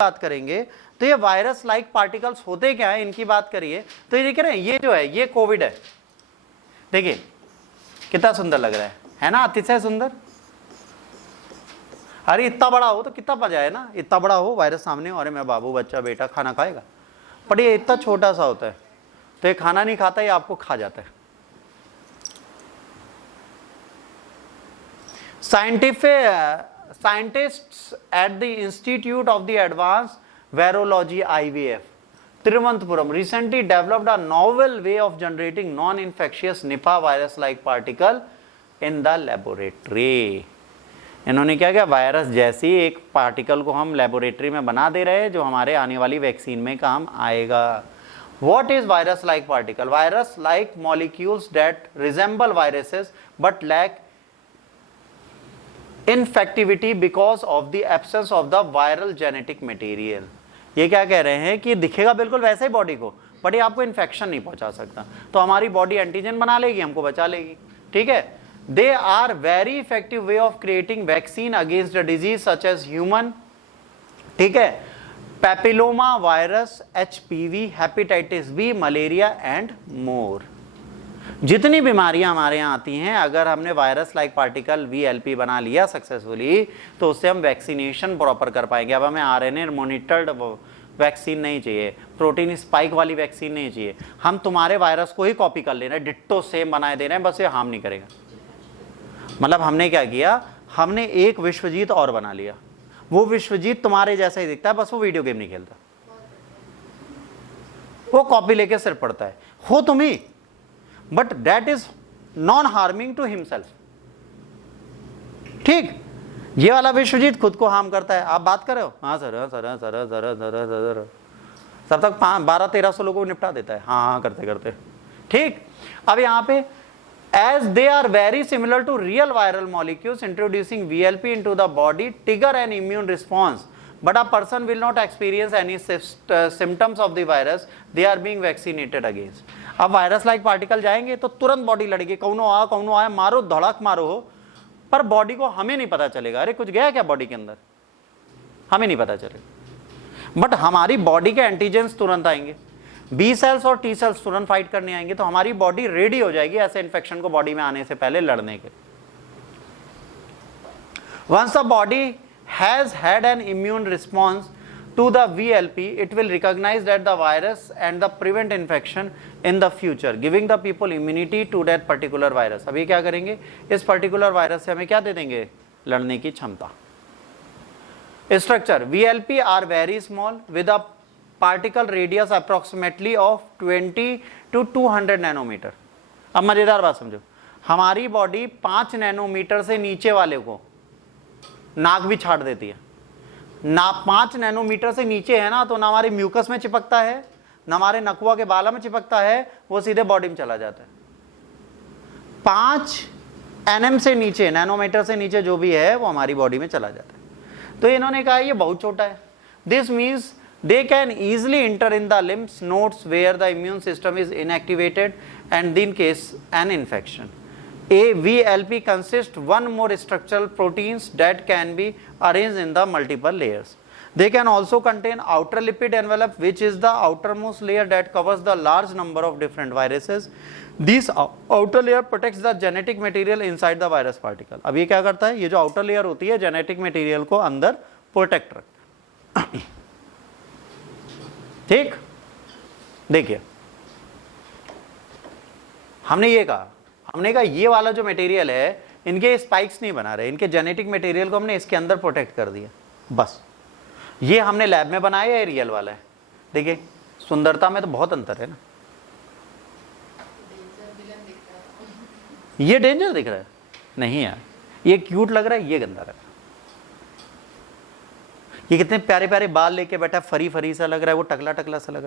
बात करेंगे तो ये वायरस लाइक पार्टिकल्स होते क्या है, इनकी बात करिए तो ये देख रहे हैं, ये जो है ये कोविड है। देखिए कितना सुंदर लग रहा है ना, अतिशय सुंदर। अरे इतना बड़ा हो तो कितना मजा है ना, इतना बड़ा हो वायरस सामने, अरे मैं बाबू बच्चा बेटा खाना खाएगा, पर ये इतना छोटा सा होता है तो ये खाना नहीं खाता, ये आपको खा जाता है। Scientists at the Institute of the Advanced Virology (IVF) Thiruvananthapuram recently developed a novel way of generating non-infectious Nipah virus-like particle in the laboratory. इन्होंने क्या किया, वायरस जैसी एक पार्टिकल को हम लेबोरेटरी में बना दे रहे हैं जो हमारे आने वाली वैक्सीन में काम आएगा। What is virus-like particle? Virus-like molecules that resemble viruses but lack infectivity because of the absence of the viral genetic material. ये क्या कह रहे हैं कि दिखेगा बिल्कुल वैसे ही बॉडी को, बट ये आपको इन्फेक्शन नहीं पहुंचा सकता, तो हमारी बॉडी एंटीजन बना लेगी, हमको बचा लेगी। ठीक है, they are very effective way of creating vaccine against the disease such as human, ठीक है, papilloma virus, HPV, hepatitis B, malaria and more. जितनी बीमारियां हमारे यहाँ आती हैं, अगर हमने वायरस लाइक पार्टिकल VLP बना लिया सक्सेसफुली तो उससे हम वैक्सीनेशन प्रॉपर कर पाएंगे। अब हमें RNA मॉनिटर्ड वैक्सीन नहीं चाहिए, प्रोटीन स्पाइक वाली वैक्सीन नहीं चाहिए, हम तुम्हारे वायरस को ही कॉपी कर ले रहे हैं, डिट्टो सेम बनाए दे रहे हैं, बस ये हार्म नहीं करेगा। मतलब हमने क्या किया, हमने एक विश्वजीत और बना लिया, वो विश्वजीत तुम्हारे जैसा ही दिखता है, बस वो वीडियो गेम नहीं खेलता, वो कॉपी लेके सिर पड़ता है, हो तुम ही, but that is non harming to himself. ठीक, ये वाला विश्वजीत खुद को हार्म करता है। आप बात कर रहे हो, हाँ सर हाँ सर हाँ सर सर सर सर, सब तक 1200-1300 लोगों को निपटा देता है, हाँ हाँ करते करते। ठीक, अब यहाँ पे as they are very similar to real viral molecules, introducing VLP into the body trigger an immune response, but a person will not experience any symptoms of the virus they are being vaccinated against. अब virus like particle जाएंगे तो तुरंत body लड़ेगी, कौनो आया मारो धड़क मारो हो, पर बॉडी को हमें नहीं पता चलेगा अरे कुछ गया क्या बॉडी के अंदर, हमें नहीं पता चलेगा, बट हमारी बॉडी के एंटीजेंस तुरंत आएंगे, B सेल्स और T सेल्स तुरंत फाइट करने आएंगे, तो हमारी बॉडी रेडी हो जाएगी ऐसे इन्फेक्शन को बॉडी में आने से पहले लड़ने के। Once the body has had an immune response to the VLP, it will recognize that the virus and the prevent infection in the future, giving the people immunity to that particular virus. अभी क्या करेंगे, इस particular virus से हमें क्या दे देंगे, लड़ने की क्षमता। Structure: VLP are very small with a particle radius approximately of 20 to 200 nanometer. अब मजेदार बात समझो, हमारी बॉडी 5 नैनोमीटर से नीचे वाले को नाक भी छाट देती है ना, 5 नैनोमीटर से नीचे है ना, तो ना हमारे म्यूकस में चिपकता है, ना हमारे नकुआ के बाला में चिपकता है, वो सीधे बॉडी में चला जाता है। 5 NM से नीचे, नैनोमीटर से नीचे जो भी है वो हमारी बॉडी में चला जाता है। तो इन्होंने कहा ये बहुत छोटा है, this means they can easily enter in the lymph nodes where the immune system is inactivated and in case an infection. A VLP consists one more structural proteins that can be arranged in the multiple layers. They can also contain outer lipid envelope, which is the outermost layer that covers the large number of different viruses. This outer layer protects the genetic material inside the virus particle. अब ये क्या करता है, ये जो outer layer होती है genetic material को अंदर protect रखता है। ठीक, देखिए हमने कहा ये वाला जो मटेरियल है, इनके स्पाइक्स नहीं बना रहे, इनके जेनेटिक मटेरियल को हमने इसके अंदर प्रोटेक्ट कर दिया, बस। ये हमने लैब में बनाया, ये रियल वाला है। देखिए सुंदरता में तो बहुत अंतर है ना, ये डेंजर दिख रहा है, नहीं यार ये क्यूट लग रहा है, ये गंदा लग रहा है। ये कितने प्यारे प्यारे बाल लेके बैठा, फरी फरी सा लग रहा है, वो टकला टकला सा लग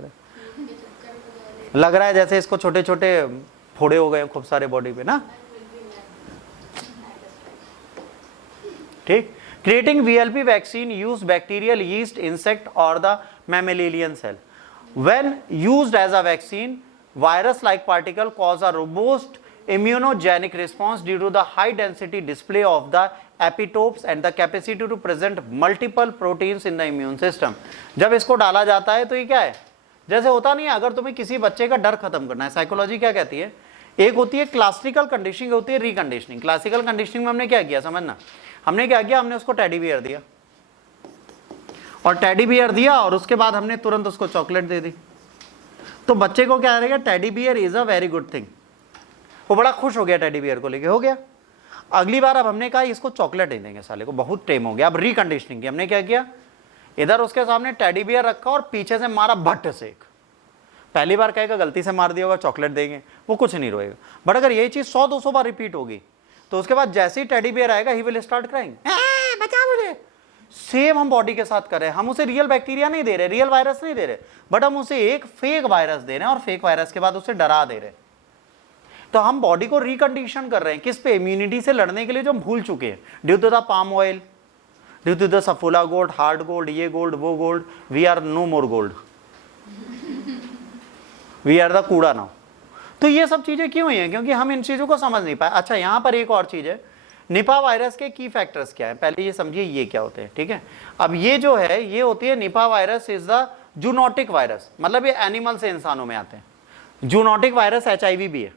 रहा है जैसे इसको छोटे छोटे फोड़े हो गए खूब सारे बॉडी पे ना। ठीक, creating VLP vaccine use bacterial, yeast, insect और the mammalian cell. When used as a vaccine, virus like particle cause a robust immunogenic response due to the high density display of the epitopes and the capacity to present multiple proteins in the immune system. जब इसको डाला जाता है तो ये क्या है, जैसे होता नहीं है, अगर तुम्हें किसी बच्चे का डर खत्म करना है, साइकोलॉजी क्या कहती है, एक होती है क्लासिकल कंडीशनिंग, होती है रिकंडीशनिंग। क्लासिकल कंडीशनिंग में हमने क्या किया, समझना, हमने क्या किया, हमने उसको टेडी बियर दिया, और टेडी बियर दिया और उसके बाद हमने तुरंत उसको चॉकलेट दे दी, तो बच्चे को क्या रहेगा, teddy bear is a very good thing, वो बड़ा खुश हो गया टेडी बियर को लेके, हो गया। अगली बार अब हमने कहा इसको चॉकलेट नहीं देंगे, साले को बहुत टेम हो गया, अब रिकंडीशनिंग की, हमने क्या किया, इधर उसके सामने टेडी बियर रखा और पीछे से मारा भट्ट से एक। पहली बार कहेगा गलती से मार दिया होगा, चॉकलेट देंगे, वो कुछ नहीं रोएगा, बट अगर यही चीज 100-200 बार रिपीट होगी तो उसके बाद जैसे ही टेडी बियर आएगा ही विल स्टार्ट क्राइंग, बचा मुझे। सेम हम बॉडी के साथ कर रहे हैं, हम उसे रियल बैक्टीरिया नहीं दे रहे, रियल वायरस नहीं दे रहे, बट हम उसे एक फेक वायरस दे रहे हैं और फेक वायरस के बाद उसे डरा दे रहे हैं। तो हम बॉडी को रिकंडीशन कर रहे हैं, किस पे, इम्यूनिटी से लड़ने के लिए जो हम भूल चुके हैं, due to the palm oil, due to the Saffola gold, hard gold, ये गोल्ड वो gold, we are no more gold, we are the कूड़ा नाउ। तो ये सब चीजें क्यों हुई हैं, क्योंकि हम इन चीजों को समझ नहीं पाए। अच्छा, यहां पर एक और चीज है, निपा वायरस के की फैक्टर्स क्या है, पहले ये समझिए ये क्या होते हैं, ठीक है। अब ये जो है, ये होती है Nipah virus is the zoonotic virus, मतलब ये एनिमल से इंसानों में आते हैं। जूनोटिक वायरस HIV भी है,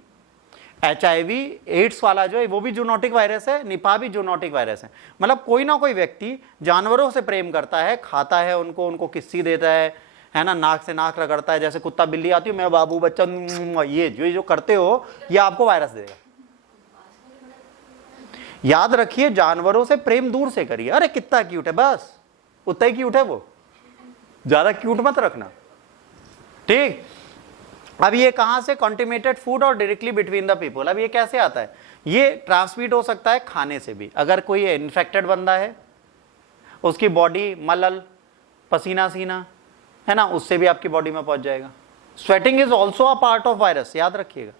HIV एड्स वाला जो है वो भी जूनोटिक वायरस है, निपा भी जूनोटिक वायरस है। मतलब कोई ना कोई व्यक्ति जानवरों से प्रेम करता है, खाता है उनको, उनको किस्सी देता है ना, नाक से नाक रगड़ता है, जैसे कुत्ता बिल्ली आती है, मेरा बाबू बच्चा, ये जो करते हो ये आपको वायरस देगा। याद रखिए, जानवरों से प्रेम दूर से करिए, अरे कितना क्यूट है, बस उतना ही क्यूट है वो, ज्यादा क्यूट मत रखना, ठीक। अब ये कहां से, कॉन्टिमेटेड फूड और डायरेक्टली बिटवीन द पीपल। अब ये कैसे आता है, ये ट्रांसमिट हो सकता है खाने से भी, अगर कोई इन्फेक्टेड बंदा है, उसकी बॉडी मलल, पसीना सीना है ना, उससे भी आपकी बॉडी में पहुंच जाएगा। Sweating is also a part of virus, याद रखिएगा,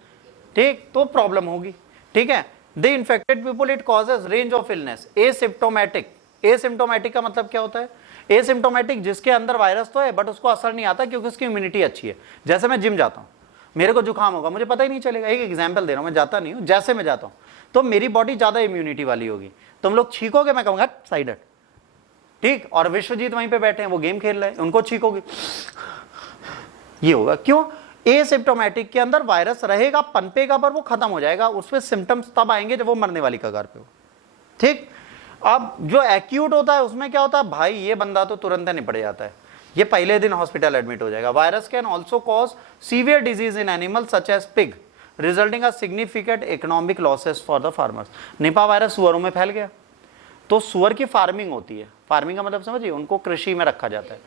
ठीक, तो प्रॉब्लम होगी, ठीक है। The infected people it causes range of illness, asymptomatic. Asymptomatic का मतलब क्या होता है, एसिम्प्टोमेटिक जिसके अंदर वायरस तो है बट उसको असर नहीं आता क्योंकि उसकी इम्यूनिटी अच्छी है। जैसे मैं जिम जाता हूँ, मेरे को जुकाम होगा, मुझे पता ही नहीं चलेगा, एक एग्जाम्पल दे रहा हूँ, मैं जाता नहीं हूँ, जैसे मैं जाता हूँ तो मेरी बॉडी ज्यादा इम्यूनिटी वाली होगी, तुम लोग छीकोगे, मैं कहूँगा साइड हट, ठीक। और विश्वजीत वहीं पे बैठे हैं, वो गेम खेल रहे हैं, उनको छीकोगे, ये होगा, क्यों, एसिम्प्टोमेटिक के अंदर वायरस रहेगा, पनपेगा, पर वो खत्म हो जाएगा, उसमें सिम्टम्स तब आएंगे जब वो मरने वाली कगार पे हो, ठीक। अब जो एक्यूट होता है उसमें क्या होता है, भाई ये बंदा तो तुरंत निपट जाता है, ये पहले दिन हॉस्पिटल एडमिट हो जाएगा। Virus can also cause severe disease in animal such as pig, resulting a significant economic losses for the farmers. Nipah virus सुअरों में फैल गया, तो सुअर की फार्मिंग होती है, फार्मिंग का मतलब समझिए, उनको कृषि में रखा जाता है,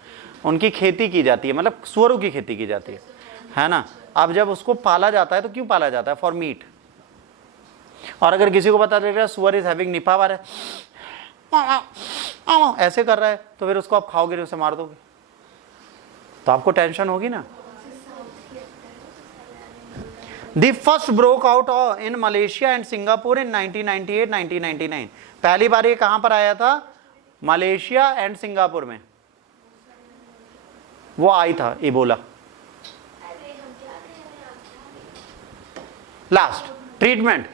उनकी खेती की जाती है, मतलब सुअरों की खेती की जाती है ना। अब जब उसको पाला जाता है तो क्यों पाला जाता है, फॉर मीट। और अगर किसी को पता चलेगा सुअर इज हैविंग निपा वायरस, ऐसे कर रहा है, तो फिर उसको आप खाओगे, उसे मार दोगे, तो आपको टेंशन होगी ना। The first broke out in Malaysia and Singapore in 1998-1999। पहली बार ये कहां पर आया था, मलेशिया एंड सिंगापुर में वो आई था Ebola. Last treatment,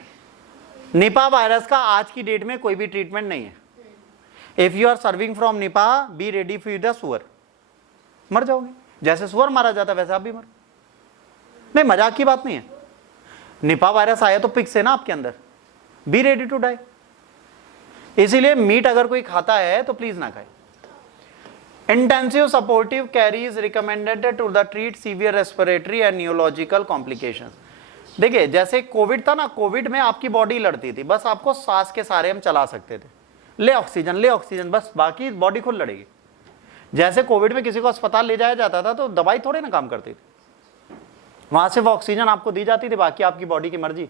Nipah virus का आज की डेट में कोई भी ट्रीटमेंट नहीं है। If you are serving from Nipah, be ready for the सुअर, मर जाओगे, जैसे सुअर मारा जाता है वैसे आप भी मर, नहीं मजाक की बात नहीं है। निपा वायरस आया तो पिग से ना आपके अंदर, बी रेडी टू डाई। इसीलिए मीट अगर कोई खाता है तो प्लीज ना खाए। Intensive supportive care is recommended to the treat severe respiratory and neurological complications. देखिए जैसे कोविड था ना, कोविड में आपकी बॉडी लड़ती थी, बस आपको सांस के सहारे हम चला सकते थे, ले ऑक्सीजन, बस बाकी बॉडी खुद लड़ेगी। जैसे कोविड में किसी को अस्पताल ले जाया जाता था तो दवाई थोड़े ना काम करती थी, वहां सिर्फ ऑक्सीजन आपको दी जाती थी, बाकी आपकी बॉडी की मर्जी।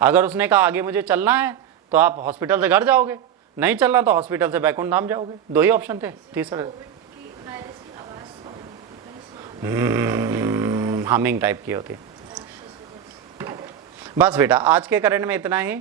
अगर उसने कहा आगे मुझे चलना है तो आप हॉस्पिटल से घर जाओगे, नहीं चलना तो हॉस्पिटल से बैकुंठ धाम जाओगे, दो ही ऑप्शन थे। तीसरा हमिंग टाइप की होती है। बस बेटा आज के करंट में इतना ही।